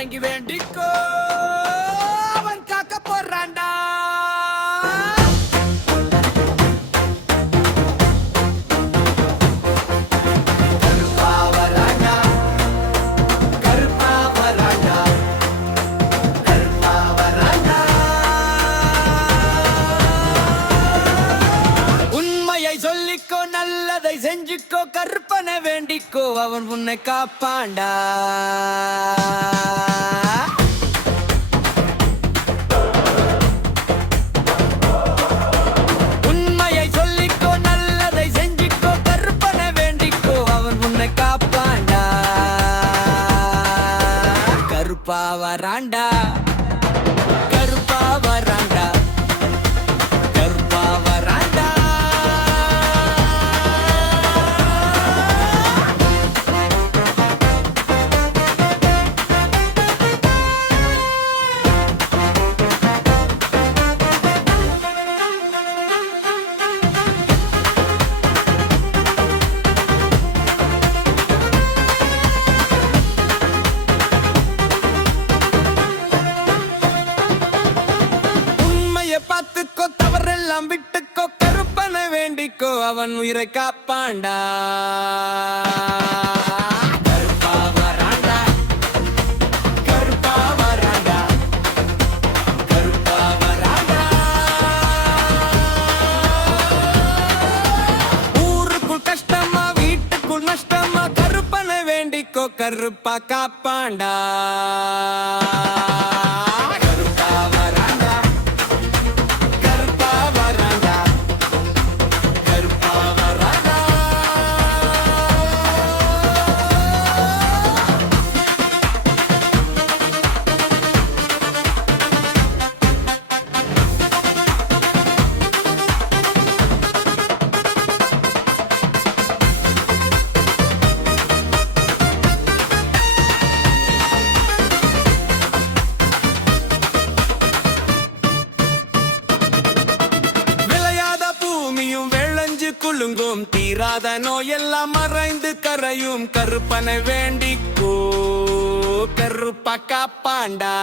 வணங்கி வேண்டிக்கோ அவன் காக்க போறான்டா. சொல்லிக்கோ நல்லதை செஞ்சுக்கோ கற்பனை வேண்டிக்கோ அவன் உன்னை காப்பாண்டா. உண்மையை சொல்லிக்கோ நல்லதை செஞ்சுக்கோ கற்பனை வேண்டிக்கோ அவன் உன்னை காப்பாண்டா. கருப்பா வராண்டா கருப்பா வராண்டா கருப்பா வராண்டா. பார்த்துக்கோ தவறெல்லாம் விட்டுக்கோ கருப்பனை வேண்டிக்கோ அவன் உயிரை காப்பாண்டா. கருப்பா வராண்டா கருப்பா வராண்டா கருப்பா வராண்டா. ஊருக்குள் கஷ்டமா வீட்டுக்குள் நஷ்டமா கருப்பனை வேண்டிக்கோ கருப்பா காப்பாண்டா. குலுங்கும் தீராத நோயெல்லாம் மறைந்து கரையும் கருப்பனை வேண்டிக்கோ கருப்பா காப்பாண்டா.